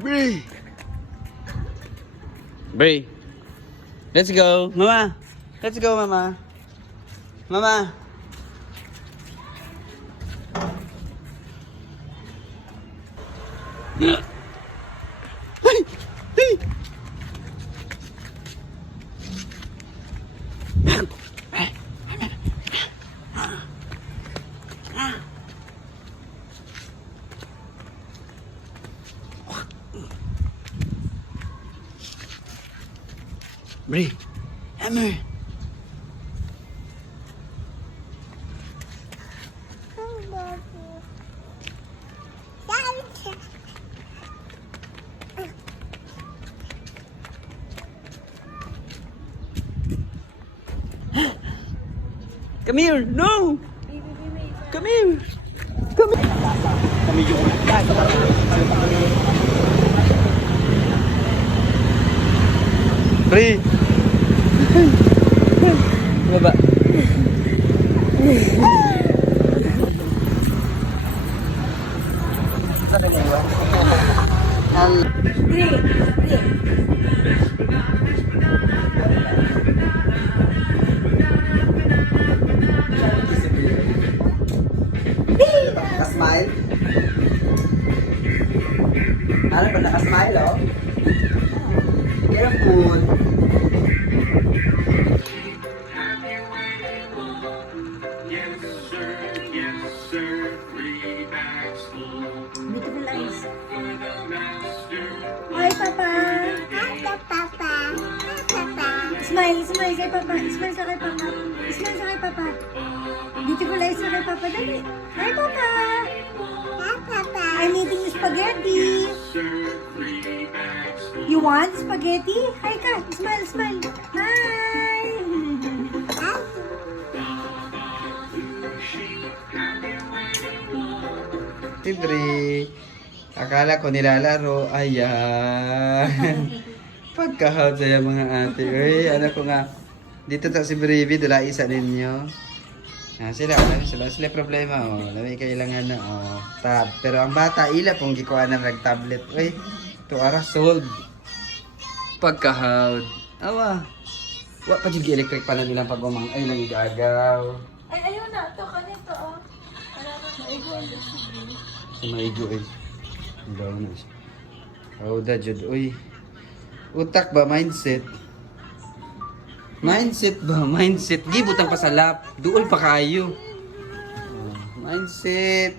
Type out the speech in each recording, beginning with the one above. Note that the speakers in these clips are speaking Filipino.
Bree! Bree! Let's go! Mama! Let's go, Mama! Mama! Ay! Ay! Bree! Hammer! Come here! No! Come here! Come here! Kami yung Bree! Baba. Nakasmile? Ano ba nakasmile, oh? Careful. Beautiful eyes. Hi, Papa. Hi, Papa. Hi, Papa. Smile, smile kay Papa. Smile sa kay Papa. Smile sa kay Papa. Beautiful eyes sa kay Papa. Dali. Hi, Papa. Hi, Papa. I'm eating spaghetti. You want spaghetti? Hi ka. Smile, smile. Hi. Si Bree. Akala ko nilalaro. Ayan. Pagkahawd saya mga ate. Uy, ano ko nga. Dito ta si Bree, dala isa ninyo. Sila problema. Oh. May kailangan na. Oh. Tab. Pero ang bata, ila pong gikuha na nag-tablet. Uy, to ara sold. Pagkahawd. Awa. Wa pa jud electric pa lang ilang pag-umang. Ay, nang gagaw. Ay, ayun na. Ito, kanito, oh. Sa maigo eh. Ang daw na siya. Kauda jud. Uy. Utak ba? Mindset? Mindset ba? Mindset. Gibutang pasalap. Duol pa kayo. Oh, mindset.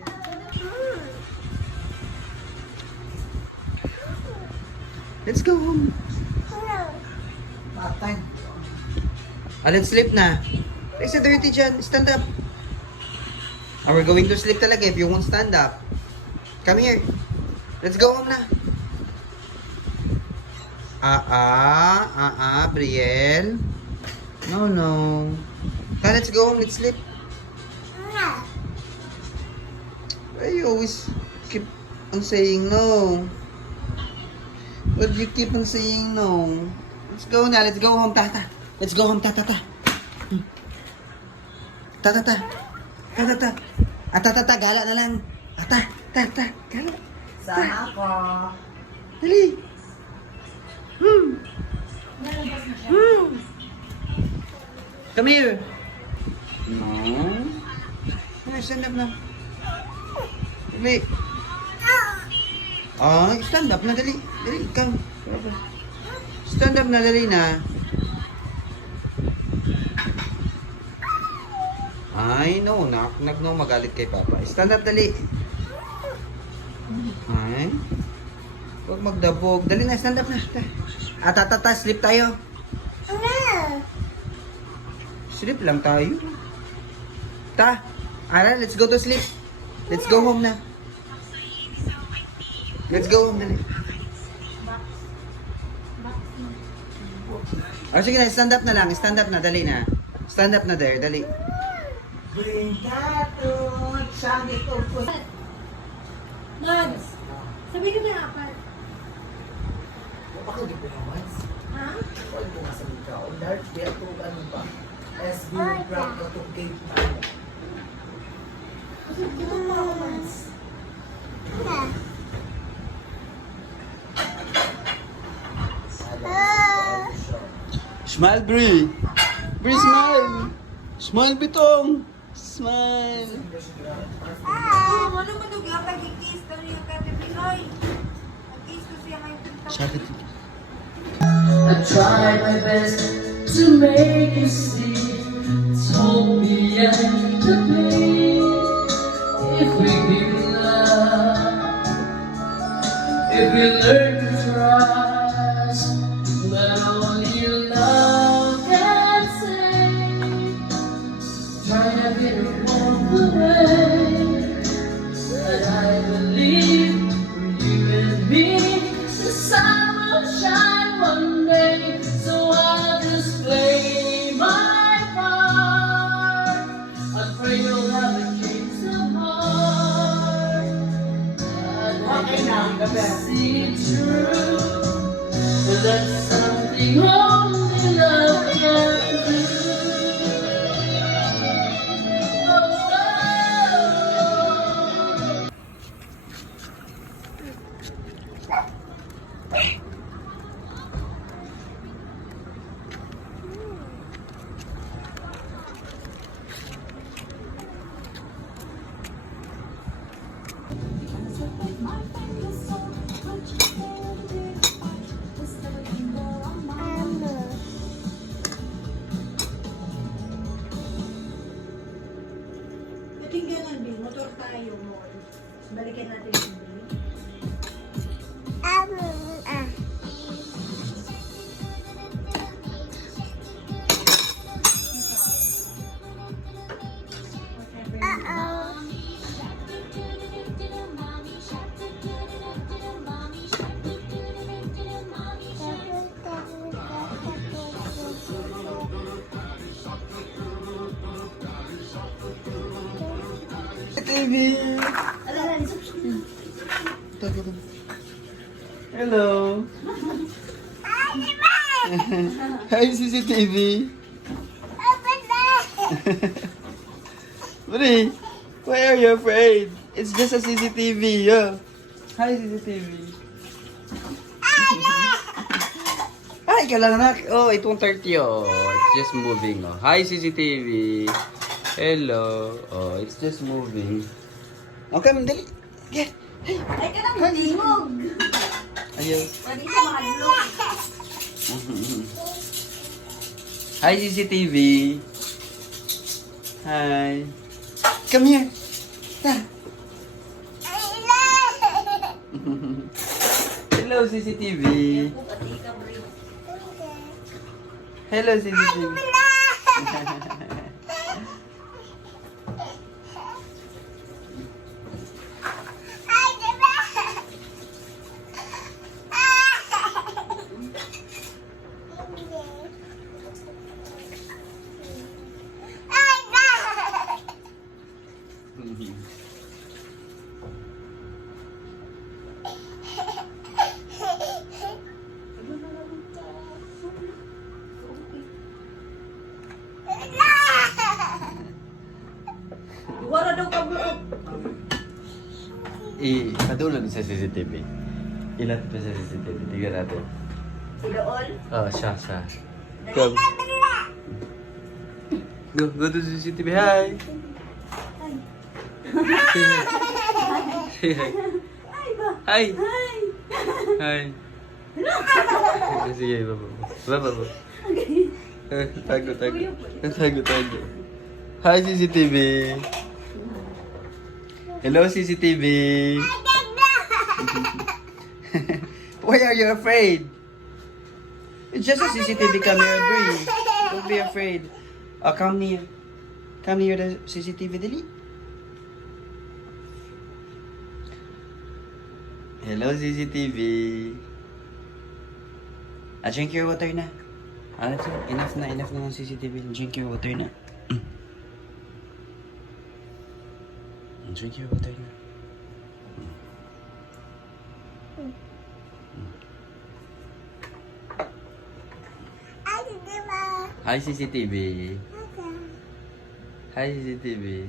Let's go home. Let's sleep na. There's a dirty dyan. Stand up. We're going to sleep talaga if you won't stand up. Come here. Let's go home na. Brielle. No. Let's go home. Let's sleep. Why you always keep on saying no? Why do you keep on saying no? Let's go na. Let's go home, tata. Let's go home, tata. Tata. Tata, gala na lang. Tata, gala. Sama ako. Dali. Come here. No. Ay, stand up na. Dali. Stand up na, dali. Dali, ikaw. Stand up na, dali na. Ay, no. No, magalit kay Papa. Stand up, dali. Ay. Huwag magdabog. Dali na, stand up na. Tata, sleep tayo. Sleep lang tayo. Ara, let's go to sleep. Let's go home na. Let's go home, dali. Sige na, stand up na lang. Stand up na, dali na. Stand up na there, dali. Bring that to Sunday to Mads, sabi ko na apat. Bakit di ko naman? Ha? Bakit ko nga sabi ka? O large di ako ano ba? SB Brown ko to gate ano? Kasi dito pa ako, Mads. Smile, Bri. Bri, smile. Smile, Bitong. Smile. Ano mo ito? Pag-i-kiss ka rin yung kate Pinoy. Pag-kiss ko siya ngayon. Sakit. I tried my best to make you see. Told me I could be if we give love, if we learn to trust, but only love can save. Try to get her walk away, but I believe for you and me, the sun will shine one day. So I'll just play my part. I pray you'll have a change of heart. And I can see true, but that's something only love can do. Oh, oh, oh. Pwedeng ganun din. Motor tayo mo. Balikan natin yung din. TV. Hello. Hi, CCTV. Bri, why are you afraid? It's just a CCTV, yeah. Hi, CCTV. Hi, kailangan na. Oh, it won't hurt you. Oh, it's just moving. Oh. Hi, CCTV. Hello. Oh, it's just moving. Okay, dali. Get. Hey. Ay, ka na magdingog. Ayaw. Pwede ka makadlog. Hi, CCTV. Hi. Come here. Tara. Hello, CCTV. Pati ka, Bri. Hello, CCTV. Wala daw ka, bro. Padulog sa CCTV. Ilat pa sa CCTV. Tingnan natin. Silool. Oh, siya. Come. Go to CCTV. Hi. Say hi. Ay ba? Hi. Hi. Hi. Sige, baba. Tago. Hi, CCTV. Hello, CCTV. Why are you afraid? It's just a CCTV camera, Bri. Don't be afraid. Oh, come near. Come near the CCTV, dali. Hello, CCTV. Drink your water na. Ano to? Enough na ng CCTV. Drink your water na. Drink your water na. Hi, CCTV. Hi, CCTV.